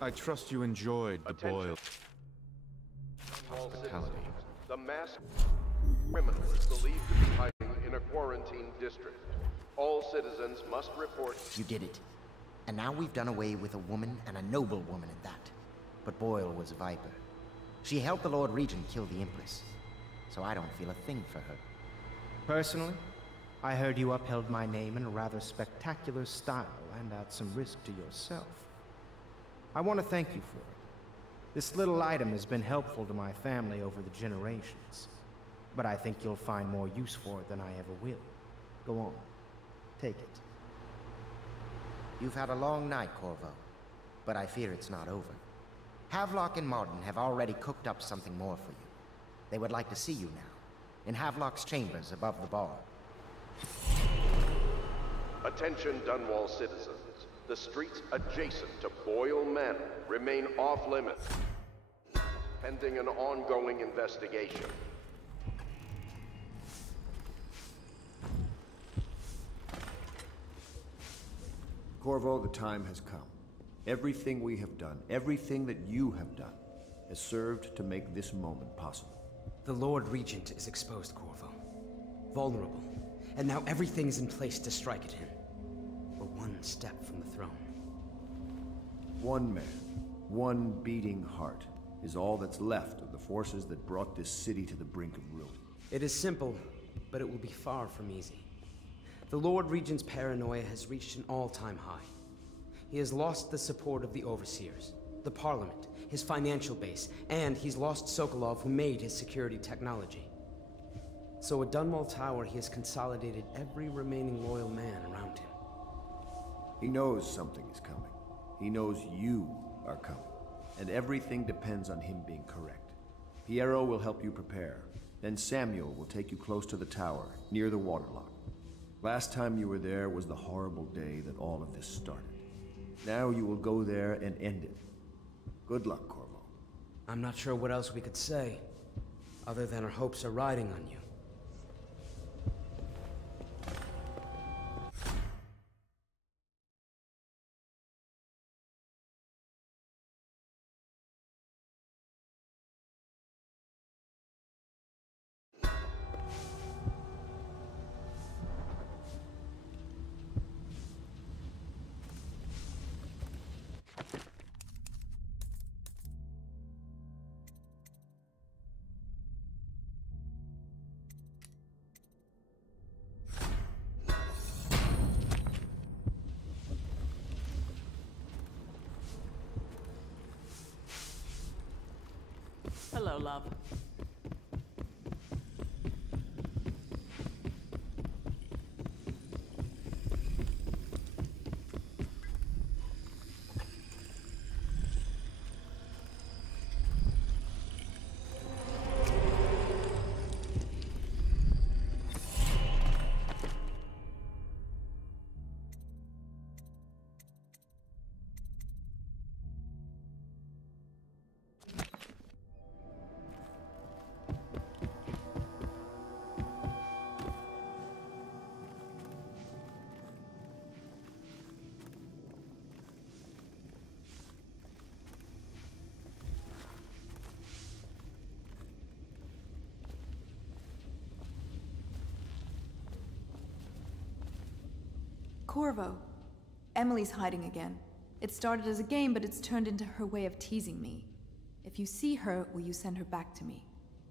I trust you enjoyed the boil. Hospitality. The masked criminal is believed to be hiding in a quarantine district. All citizens must report. You did it. And now we've done away with a woman, and a noble woman at that. But Boyle was a viper. She helped the Lord Regent kill the Empress. So I don't feel a thing for her. Personally, I heard you upheld my name in a rather spectacular style and at some risk to yourself. I want to thank you for it. This little item has been helpful to my family over the generations, but I think you'll find more use for it than I ever will. Go on. Take it. You've had a long night, Corvo, but I fear it's not over. Havelock and Martin have already cooked up something more for you. They would like to see you now, in Havelock's chambers above the bar. Attention Dunwall citizens. The streets adjacent to Boyle Manor remain off-limits, pending an ongoing investigation. Corvo, the time has come. Everything we have done, everything that you have done, has served to make this moment possible. The Lord Regent is exposed, Corvo. Vulnerable. And now everything is in place to strike at him. We're one step from the throne. One man, one beating heart, is all that's left of the forces that brought this city to the brink of ruin. It is simple, but it will be far from easy. The Lord Regent's paranoia has reached an all-time high. He has lost the support of the Overseers, the Parliament, his financial base, and he's lost Sokolov, who made his security technology. So at Dunwall Tower, he has consolidated every remaining loyal man around him. He knows something is coming. He knows you are coming. And everything depends on him being correct. Piero will help you prepare. Then Samuel will take you close to the tower, near the waterlock. Last time you were there was the horrible day that all of this started. Now you will go there and end it. Good luck, Corvo. I'm not sure what else we could say, other than our hopes are riding on you. Hello, love. Corvo. Emily's hiding again. It started as a game, but it's turned into her way of teasing me. If you see her, will you send her back to me?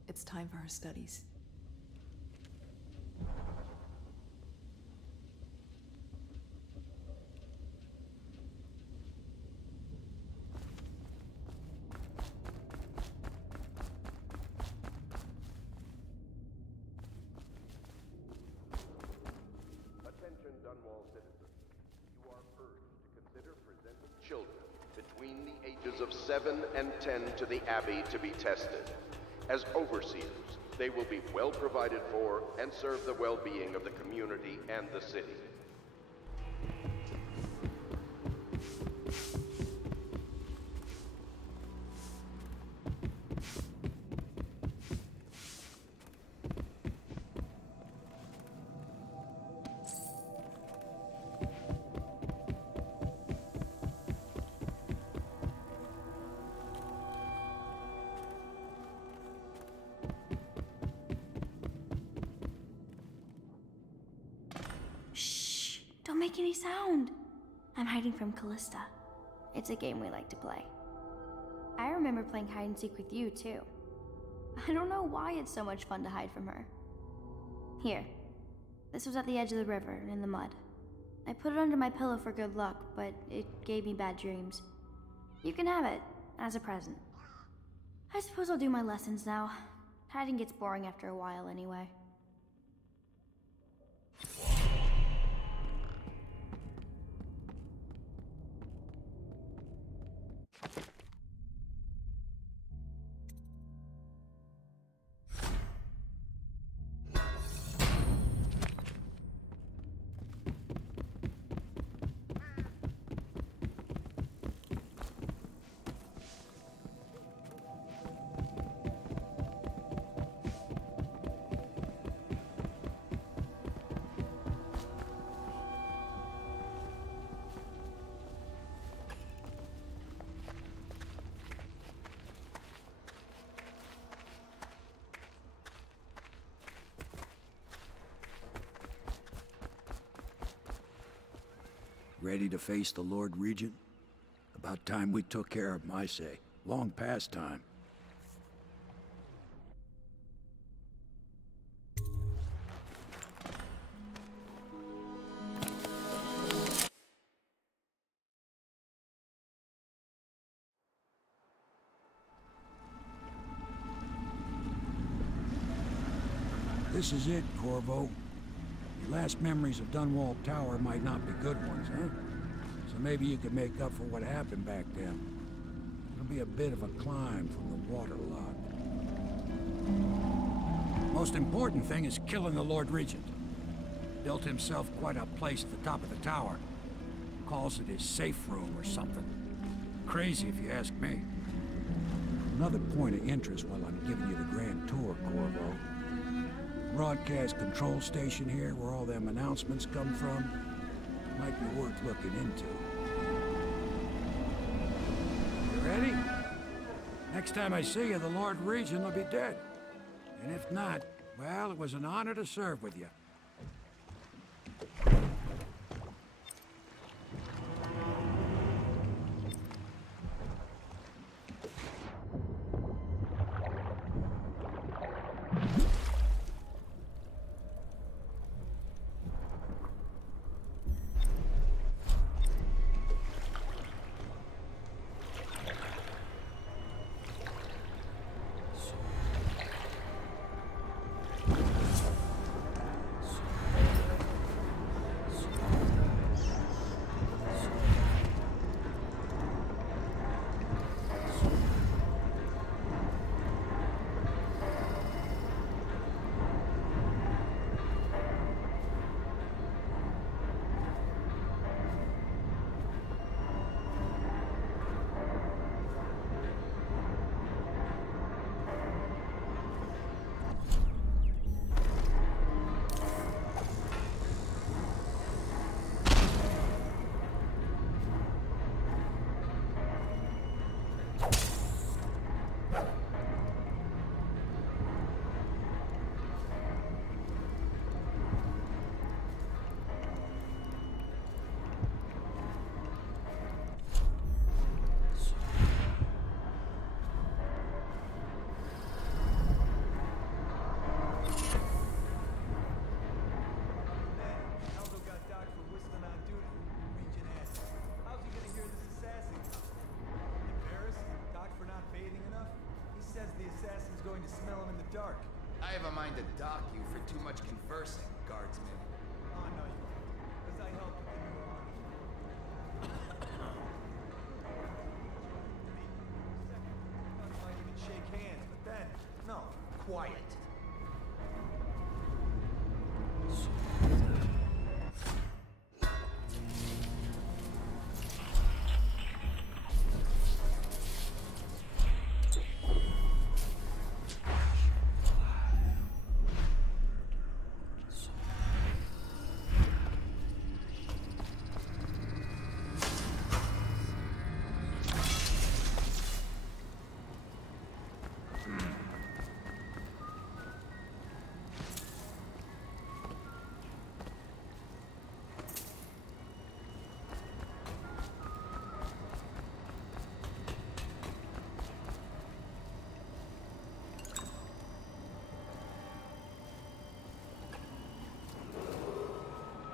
It's time for her studies. of 7 and 10 to the Abbey to be tested. As overseers, they will be well provided for and serve the well-being of the community and the city. Don't make any sound. I'm hiding from Callista. It's a game we like to play. I remember playing hide and seek with you, too. I don't know why it's so much fun to hide from her. Here. This was at the edge of the river, in the mud. I put it under my pillow for good luck, but it gave me bad dreams. You can have it, as a present. I suppose I'll do my lessons now. Hiding gets boring after a while, anyway. Ready to face the Lord Regent? About time we took care of him, I say. Long past time. This is it, Corvo. Your last memories of Dunwall Tower might not be good ones, huh? So maybe you could make up for what happened back then. It'll be a bit of a climb from the waterlogged. Most important thing is killing the Lord Regent. Built himself quite a place at the top of the tower. Calls it his safe room or something. Crazy if you ask me. Another point of interest while I'm giving you the grand tour, Corvo. Broadcast control station here, where all them announcements come from, might be worth looking into. You ready? Next time I see you, the Lord Regent will be dead. And if not, well, it was an honor to serve with you. Going to smell him in the dark. I have a mind to dock you for too much conversing, guardsman. Oh, no, you won't. Because I helped with the new army. quiet.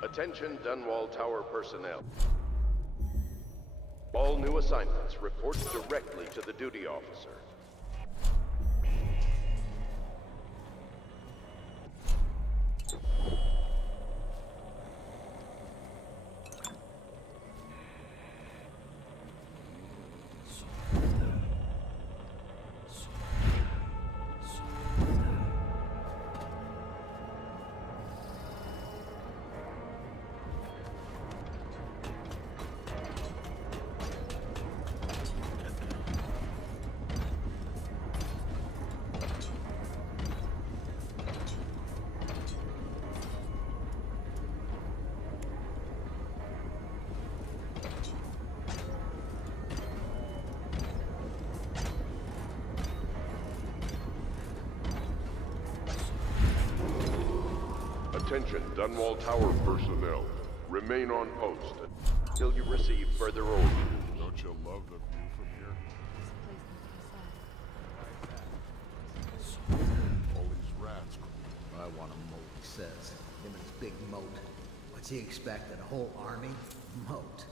Attention Dunwall Tower personnel. All new assignments report directly to the duty officer. Attention Dunwall Tower personnel. Remain on post until you receive further orders. Don't you love the view from here? All these rats. I want a moat, he says. Him and his big moat. What's he expecting? A whole army? Moat.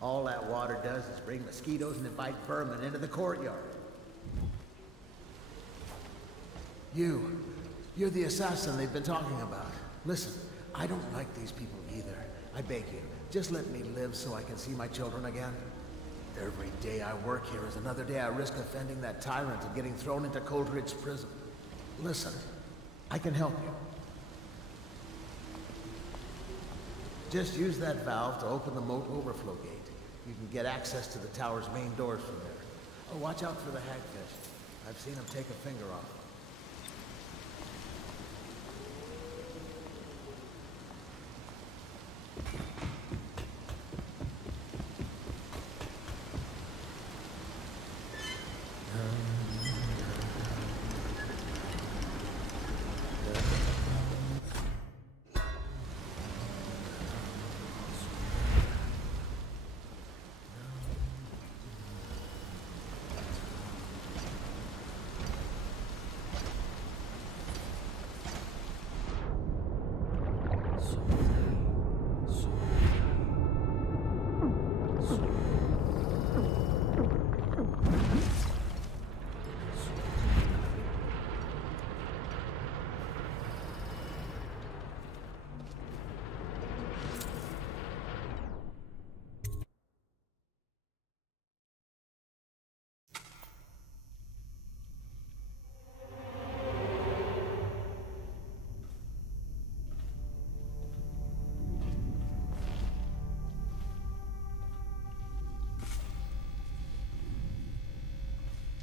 All that water does is bring mosquitoes and invite vermin into the courtyard. You're the assassin they've been talking about. Listen, I don't like these people either. I beg you, just let me live so I can see my children again. Every day I work here is another day I risk offending that tyrant and getting thrown into Coldridge prison. Listen, I can help you. Just use that valve to open the moat overflow gate. You can get access to the tower's main doors from there. Oh, watch out for the hagfish. I've seen them take a finger off.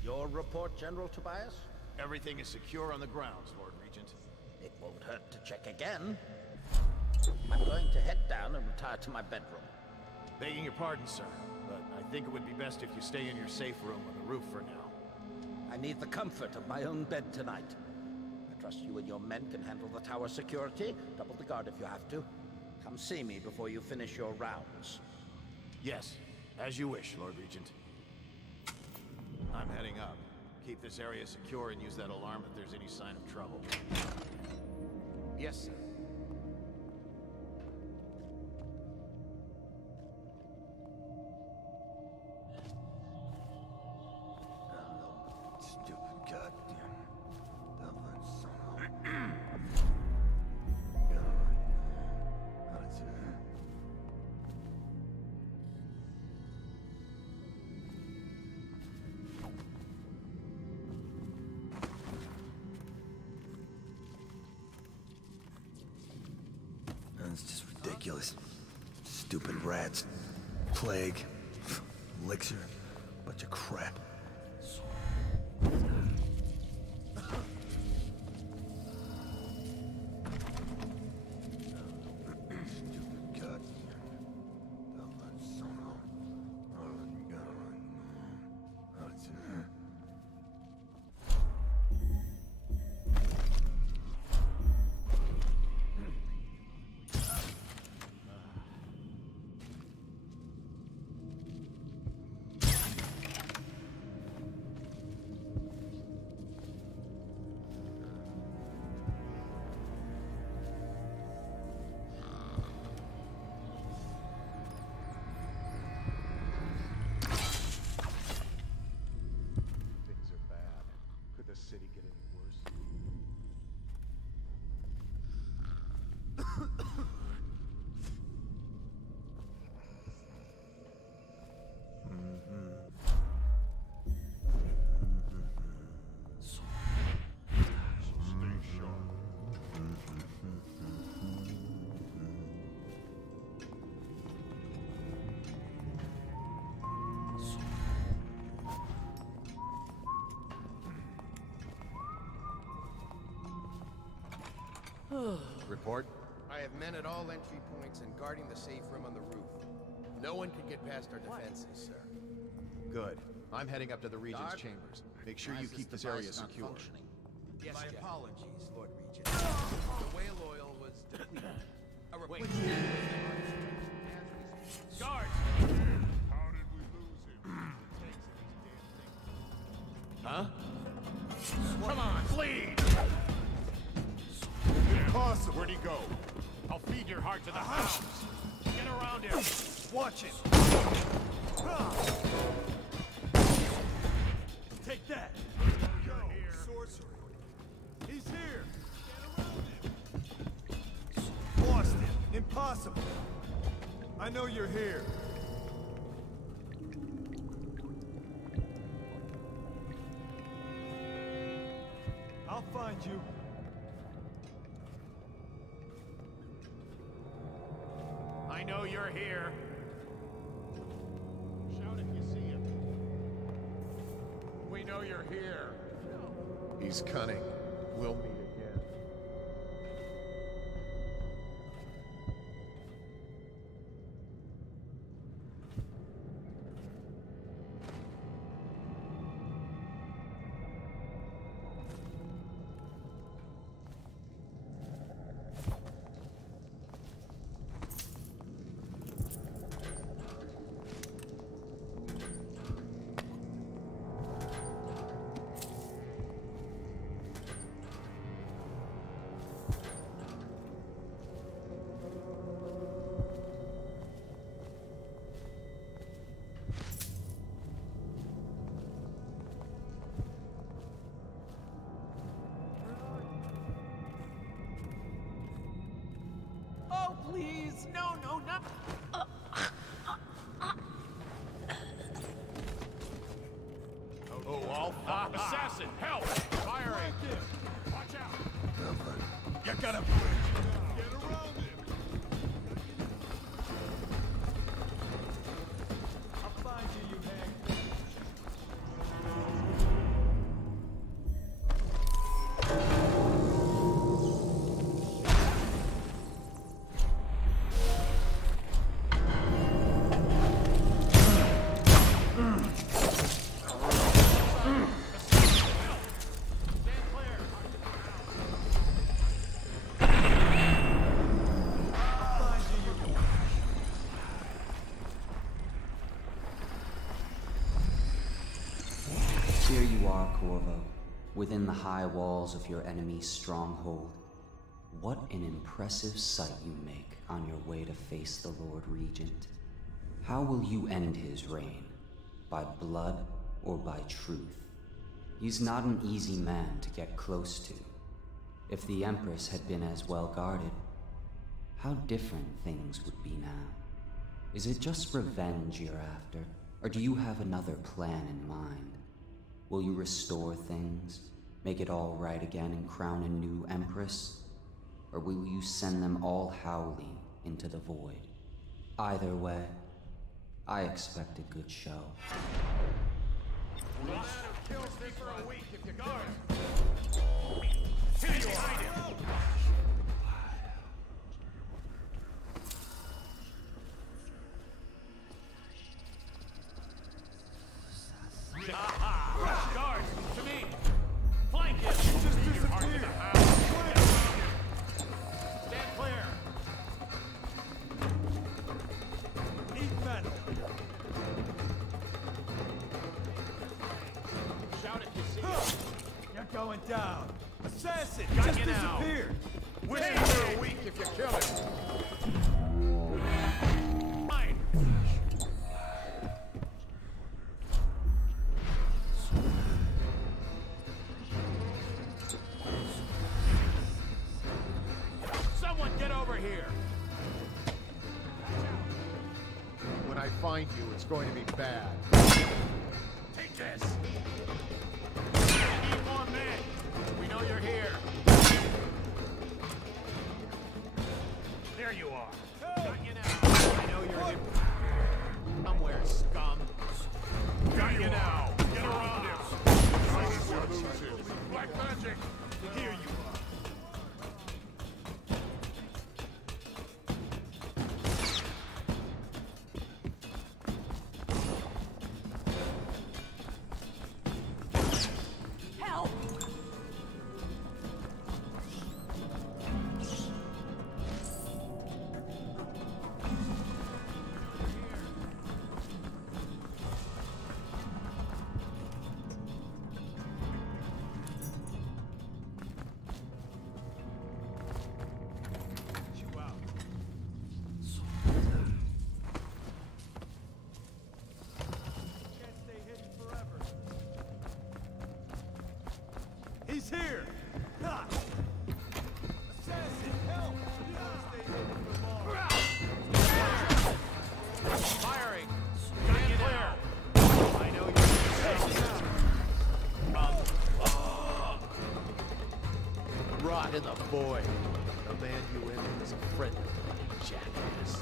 Your report, General Tobias? Everything is secure on the grounds, Lord Regent. It won't hurt to check again. I'm going to head down and retire to my bedroom. Begging your pardon, sir, but I think it would be best if you stay in your safe room on the roof for now. I need the comfort of my own bed tonight. I trust you and your men can handle the tower security. Double the guard if you have to. Come see me before you finish your rounds. Yes, as you wish, Lord Regent. I'm heading up. Keep this area secure and use that alarm if there's any sign of trouble. Yes, sir. Stupid goddamn Dublin son It's just ridiculous. Stupid rats. Plague. Elixir. Bunch of crap. Report? I have men at all entry points and guarding the safe room on the roof. No one can get past our defenses, sir. Good. I'm heading up to the Regent's Guard? chambers. Make sure you keep this area secure. Yes, My Jack. apologies, Lord Regent. The whale oil was depleted. A replacement Guards! How did we lose him? Huh? Come on, flee! Impossible. Where'd he go? I'll feed your heart to the hounds. Get around him. Watch him! Take that! Go. Sorcery. He's here! Get around him! Lost him! Impossible! I know you're here. I'll find you. I know you're here. Shout if you see him. We know you're here. He's cunning. We'll meet again. Oh, please! No, no, not... Oh, I'll fuck. Assassin, help! Firing! Watch out! You gotta get around him. I'll find you, you hag. Here you are, Corvo, within the high walls of your enemy's stronghold. What an impressive sight you make on your way to face the Lord Regent. How will you end his reign? By blood or by truth? He's not an easy man to get close to. If the Empress had been as well guarded, how different things would be now. Is it just revenge you're after, or do you have another plan in mind? Will you restore things, make it all right again, and crown a new Empress? or will you send them all howling into the void? Either way, I expect a good show. Kills me for a week if you guard. Here you are. Aha! Guards, to me! Flank him! Just disappeared. Stand clear! Eat metal. Shout if you see him. You're going down. Assassin, Got just you now. disappeared. Wish you were a week if you kill him. Mine! Someone get over here! When I find you, it's going to be bad. Take this! Need more men! We know you're here! There you are! Got you now! I know you're here. Somewhere, scum! Got you now! Get around him! Black magic! Here you are! Help! You out. Can't stay hidden forever. He's here! Ha! Assassin, help! You don't stay hidden for long. Firing! Got you clear! I know you're Rot in the void. The man you in is a friend of mine, jackass.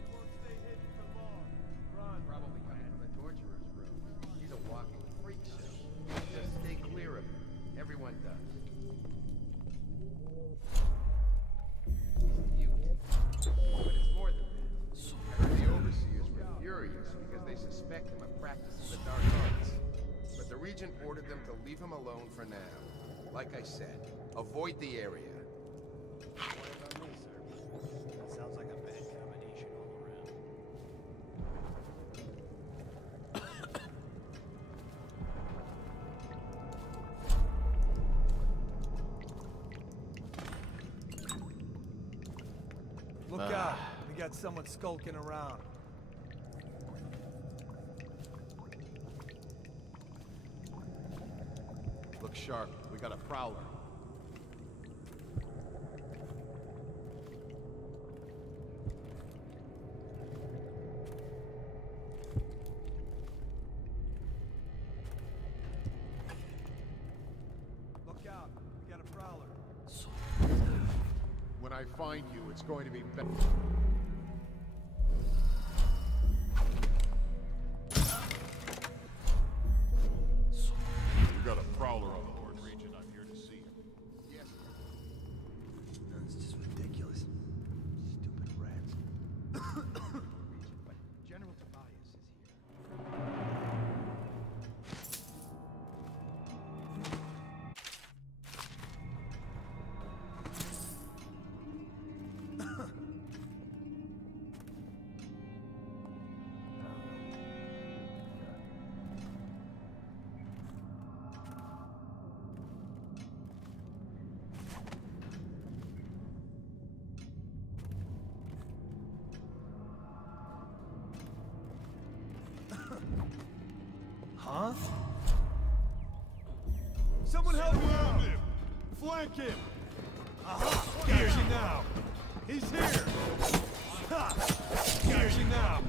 You won't stay hidden for long. Run. Probably coming from the torturer's room. He's a walking freak show. Just stay clear of him. Everyone does. He's cute. But it's more than that. I heard the overseers were furious because they suspect him of practicing the dark arts. But the Regent ordered them to leave him alone for now. Like I said, avoid the area. Sounds like a bad combination all around. Look out. We got someone skulking around. Look sharp. We got a prowler. Look out. We got a prowler. When I find you, it's going to be bad. We got a prowler on the Lord Regent. I'm here to see him. Yes. That's just ridiculous. Stupid rats. But General Tobias is here. Huh? Someone help me out! Flank him! Aha! Here's you now! He's here! Ha! Here's you now!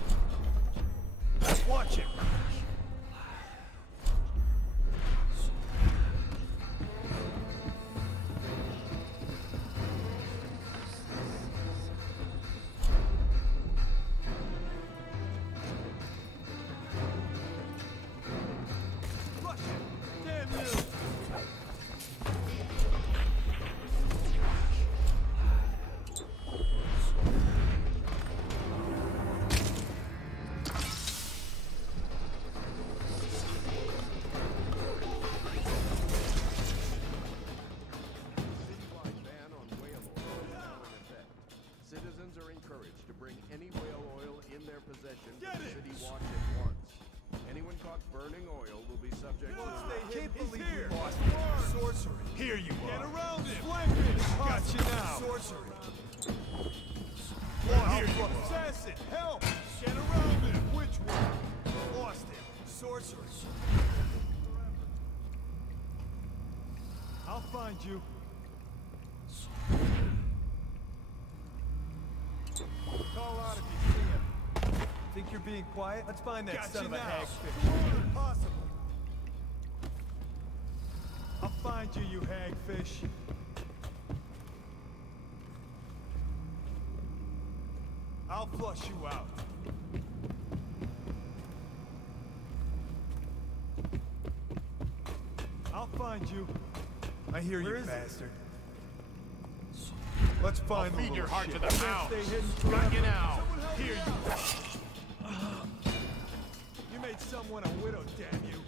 Watch him! Here you are. Get around him. Flank him. Got you now. Sorcery. Here you are. Assassin, help. Get around him. Which one? Lost him. Sorcery. I'll find you. Call out if you see him. Think you're being quiet? Let's find that son of a hagfish. Impossible. I'll find you, you hagfish. I'll flush you out. I'll find you. I hear you, bastard. Let's find the feed your heart shit. to the hounds. Got you now. Here you. You made someone a widow, damn you.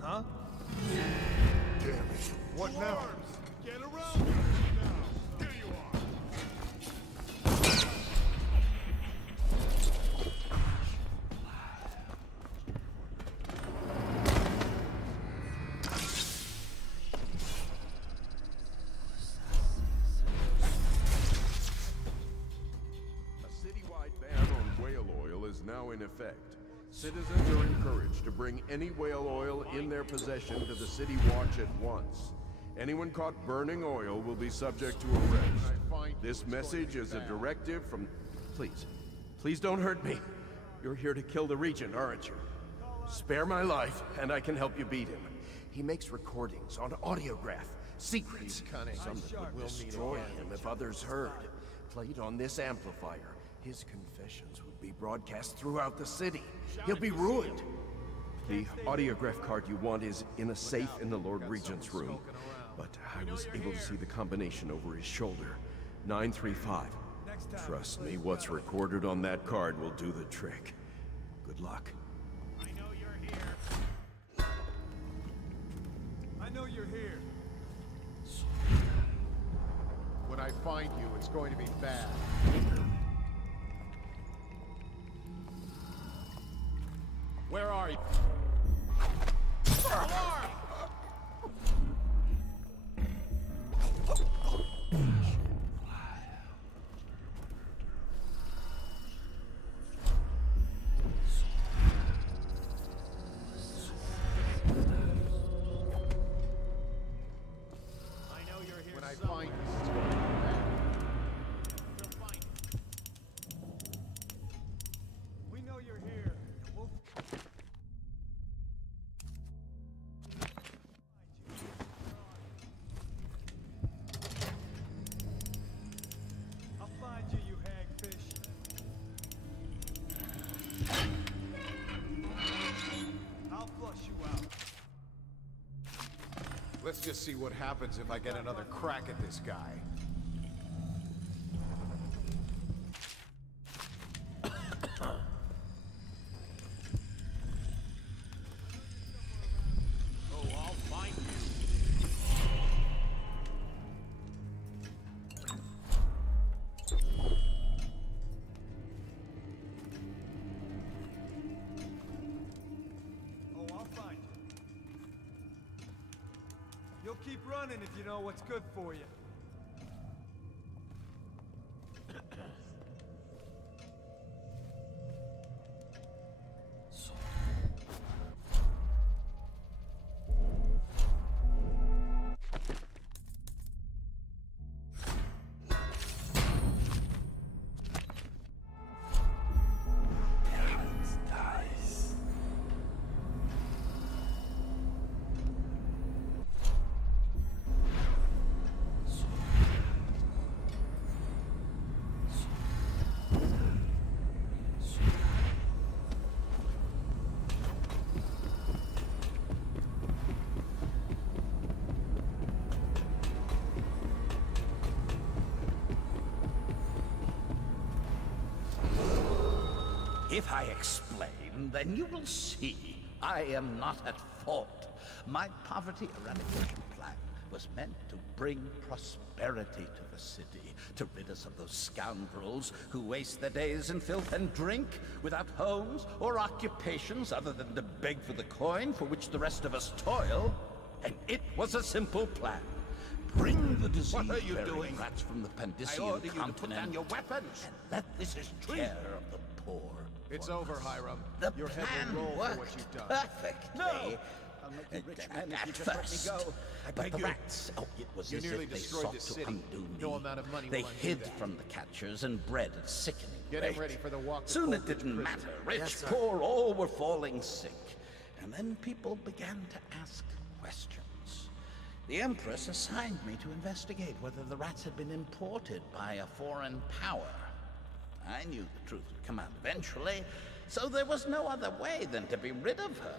Huh? Damn it. What now? Get around me now. Here you are. A citywide ban on whale oil is now in effect. Citizens are encouraged to bring any whale oil in their possession to the City Watch at once. Anyone caught burning oil will be subject to arrest. This message is a directive from... Please don't hurt me. You're here to kill the Regent, aren't you? Spare my life, and I can help you beat him. He makes recordings on audiograph, secrets. Some that would destroy him if others heard. Played on this amplifier, his confessions would be broadcast throughout the city. He'll be ruined. The audiograph card you want is in a safe in the Lord Regent's room. But I was able to see the combination over his shoulder. 935. Trust me, what's recorded on that card will do the trick. Good luck. I know you're here. I know you're here. When I find you, it's going to be bad. Where are you? Alarm! When I find you, it's going to be bad. We know you're here. Let's just see what happens if I get another crack at this guy. You'll keep running if you know what's good for you. If I explain, then you will see I am not at fault. My poverty eradication plan was meant to bring prosperity to the city, to rid us of those scoundrels who waste their days in filth and drink, without homes or occupations other than to beg for the coin for which the rest of us toil. And it was a simple plan. Bring the disease-bearing rats from the Pandician continent, to put down your weapons, and let this take care of the poor. It's over, Hiram. Your head will roll for what you've done. Perfectly. No! I'll make you rich man if you just let me go. But the rats, it was as if they sought to undo me. No amount of money they will hid undo that. from the catchers and bred at sickening Get rate. him ready for the walk to Soon it Coldridge didn't prison. matter. Rich, Yes, sir. poor, all were falling sick. And then people began to ask questions. The Empress assigned me to investigate whether the rats had been imported by a foreign power. I knew the truth would come out eventually, so there was no other way than to be rid of her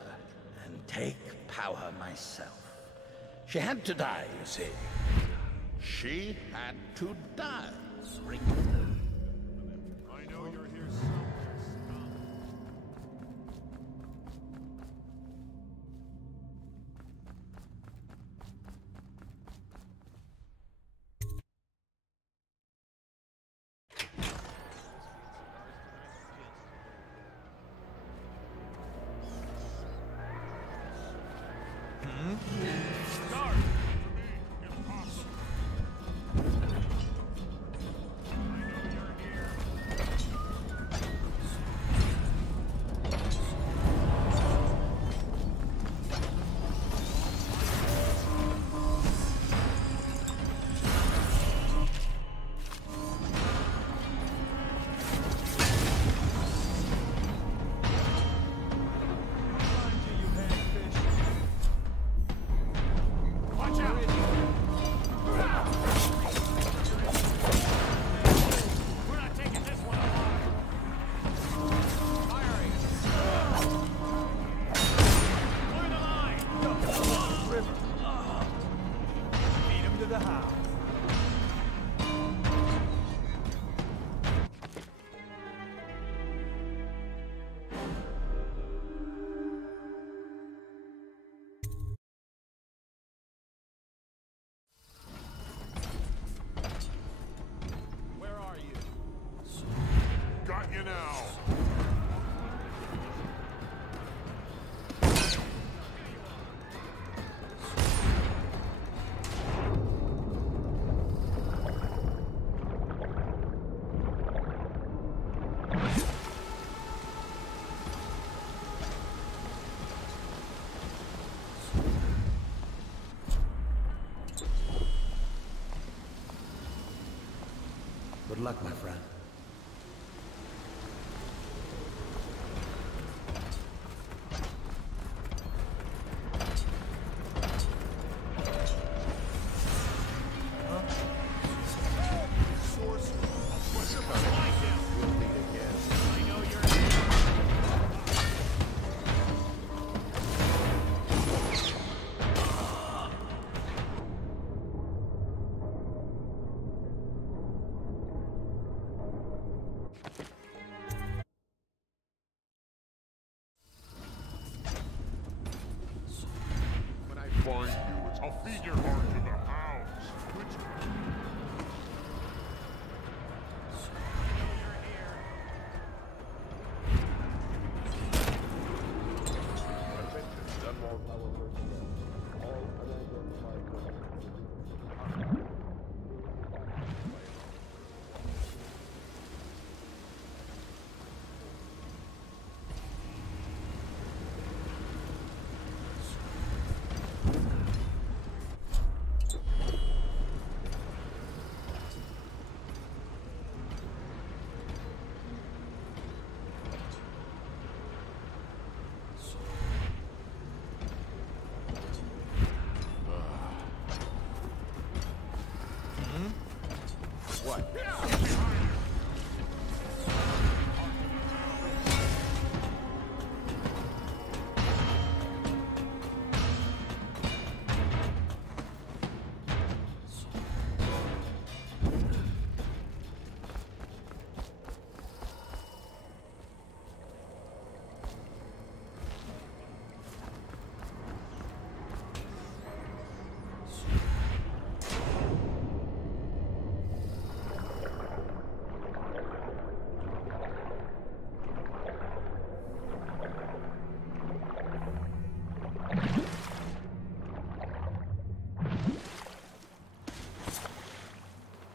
and take power myself. She had to die, you see. She had to die. Bring I know you're here somewhere, scum. Start! For me, impossible. I know you're here. Watch out! We're not taking this one alive. Firing. Clear the line. River. Beat him to the house. Where are you? Got you now. Good luck, my friend. I'll feed your heart to the hounds. Attention, Dunwall Tower personnel. All unidentified personnel.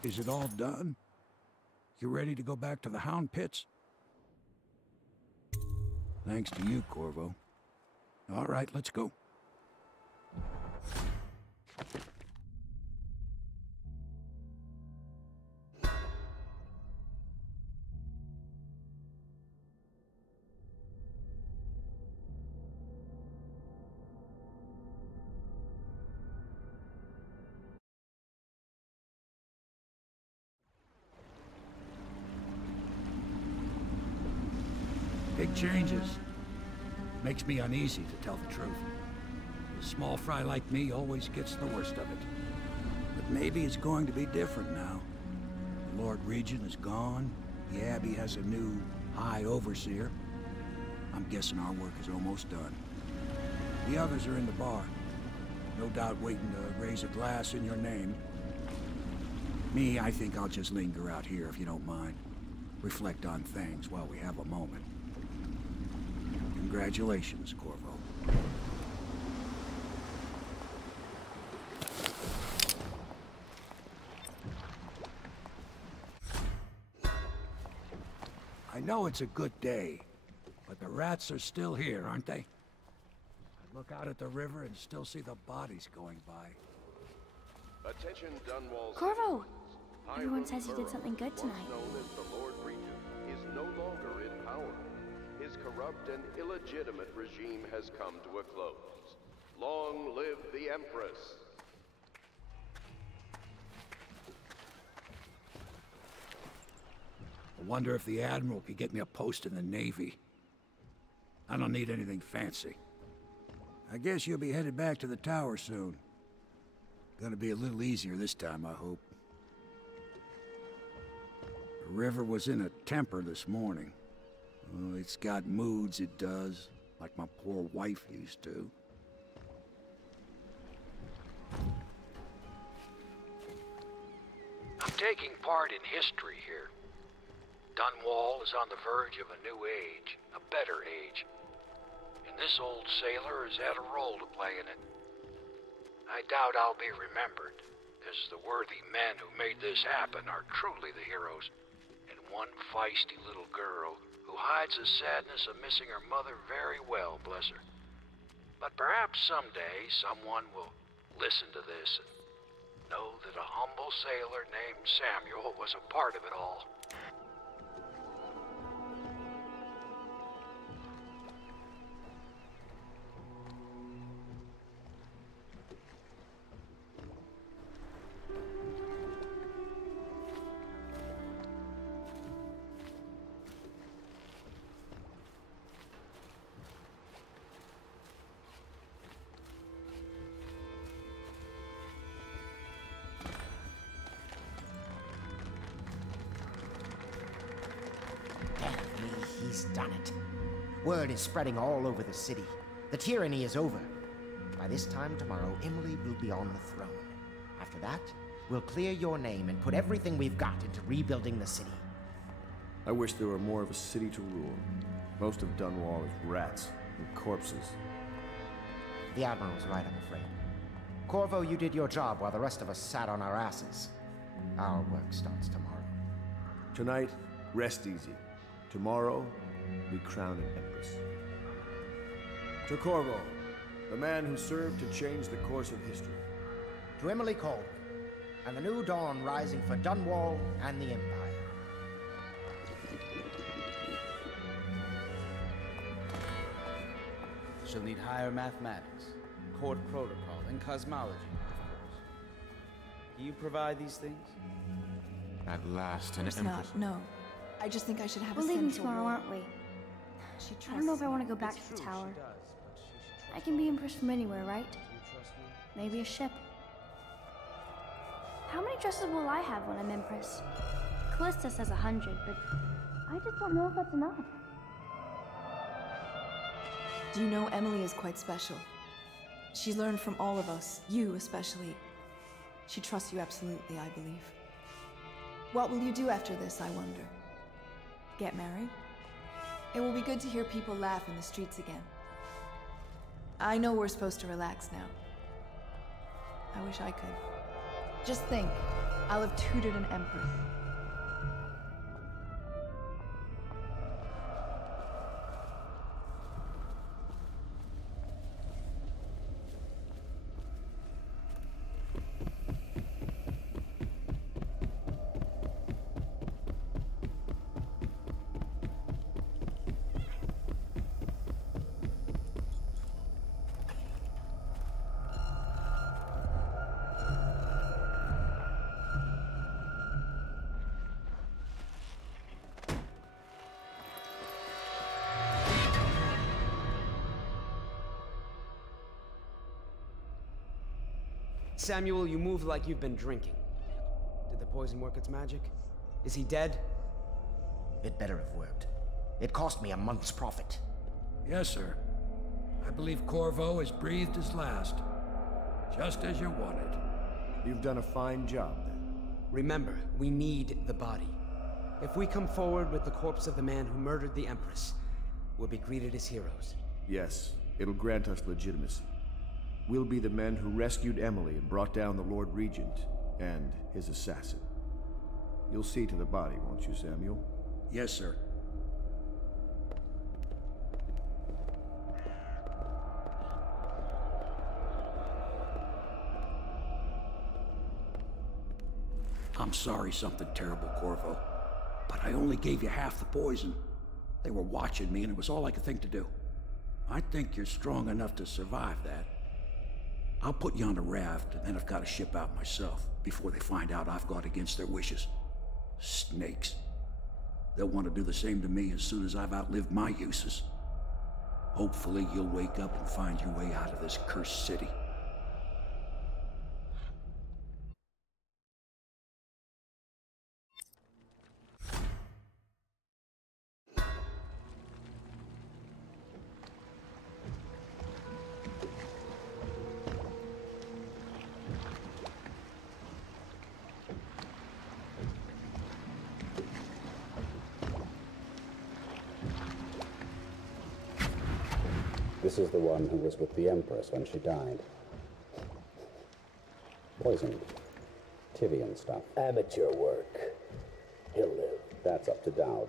Is it all done? You ready to go back to the Hound Pits? Thanks to you, Corvo. All right, let's go. Big changes. Makes me uneasy, to tell the truth. A small fry like me always gets the worst of it. But maybe it's going to be different now. The Lord Regent is gone. The Abbey has a new High Overseer. I'm guessing our work is almost done. The others are in the bar. No doubt waiting to raise a glass in your name. Me, I think I'll just linger out here, if you don't mind. Reflect on things while we have a moment. Congratulations, Corvo. I know it's a good day, but the rats are still here, aren't they? I look out at the river and still see the bodies going by. Attention, Dunwall. Corvo! Everyone says you did something good tonight. Once known as the Lord Regent, is no longer in power. His corrupt and illegitimate regime has come to a close. Long live the Empress! I wonder if the Admiral could get me a post in the Navy. I don't need anything fancy. I guess you'll be headed back to the tower soon. Gonna be a little easier this time, I hope. The river was in a temper this morning. Oh, it's got moods, it does, like my poor wife used to. I'm taking part in history here. Dunwall is on the verge of a new age, a better age. And this old sailor has had a role to play in it. I doubt I'll be remembered, as the worthy men who made this happen are truly the heroes, and one feisty little girl who hides the sadness of missing her mother very well, bless her. But perhaps someday someone will listen to this and know that a humble sailor named Samuel was a part of it all. He's done it. Word is spreading all over the city. The tyranny is over. By this time tomorrow, Emily will be on the throne. After that, we'll clear your name and put everything we've got into rebuilding the city. I wish there were more of a city to rule. Most of Dunwall is rats and corpses. The Admiral's right, I'm afraid. Corvo, you did your job while the rest of us sat on our asses. Our work starts tomorrow. Tonight, rest easy. Tomorrow, we crown an empress. To Corvo, the man who served to change the course of history. To Emily Colwyn, and the new dawn rising for Dunwall and the Empire. She'll need higher mathematics, court protocol, and cosmology, of course. Do you provide these things? At last, an It's empress. not, no. I just think I should have We're a leaving central tomorrow, role. aren't we? She I don't know if I want to trusts go back It's to the true, tower. she does, but she should trust I can be impressed from anywhere, right? you. Trust me? Maybe a ship. How many dresses will I have when I'm Empress? Callista says 100, but I just don't know if that's enough. Do you know Emily is quite special? She's learned from all of us, you especially. She trusts you absolutely, I believe. What will you do after this, I wonder? Get married? It will be good to hear people laugh in the streets again. I know we're supposed to relax now. I wish I could. Just think, I'll have tutored an empress. Samuel, you move like you've been drinking. Did the poison work its magic? Is he dead? It better have worked. It cost me a month's profit. Yes, sir. I believe Corvo has breathed his last. Just as you wanted. You've done a fine job, then. Remember, we need the body. If we come forward with the corpse of the man who murdered the Empress, we'll be greeted as heroes. Yes, it'll grant us legitimacy. We'll be the men who rescued Emily and brought down the Lord Regent and his assassin. You'll see to the body, won't you, Samuel? Yes, sir. I'm sorry something terrible, Corvo. But I only gave you half the poison. They were watching me and it was all I could think to do. I think you're strong enough to survive that. I'll put you on a raft, and then I've got to ship out myself before they find out I've gone against their wishes. Snakes. They'll want to do the same to me as soon as I've outlived my uses. Hopefully you'll wake up and find your way out of this cursed city. This is the one who was with the Empress when she died. Poisoned. Tivian stuff. Amateur work. He'll live. That's up to Dowd.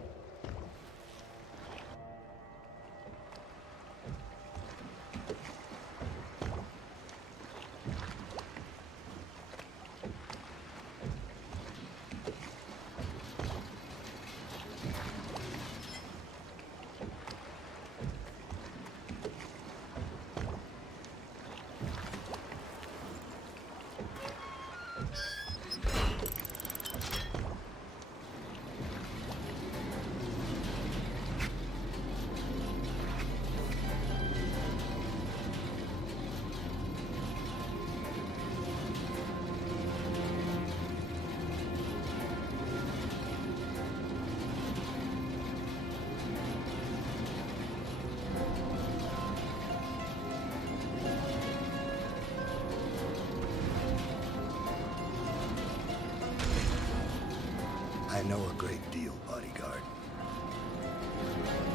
know a great deal, bodyguard.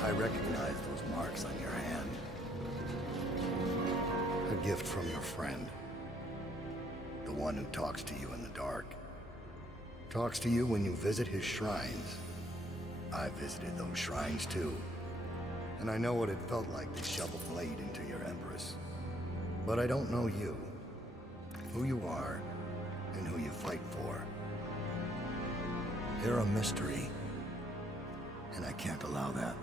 I recognize those marks on your hand. A gift from your friend. The one who talks to you in the dark. Talks to you when you visit his shrines. I visited those shrines too. And I know what it felt like to shove a blade into your Empress. But I don't know you. Who you are, and who you fight for. You're a mystery. And I can't allow that.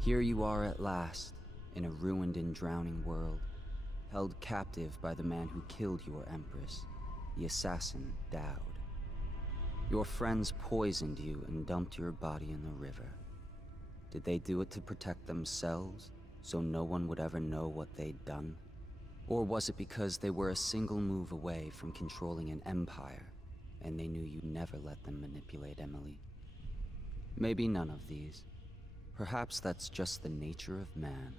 Here you are at last, in a ruined and drowning world, held captive by the man who killed your Empress, the assassin Dowd. Your friends poisoned you and dumped your body in the river. Did they do it to protect themselves, so no one would ever know what they'd done? Or was it because they were a single move away from controlling an empire, and they knew you'd never let them manipulate Emily? Maybe none of these. Perhaps that's just the nature of man.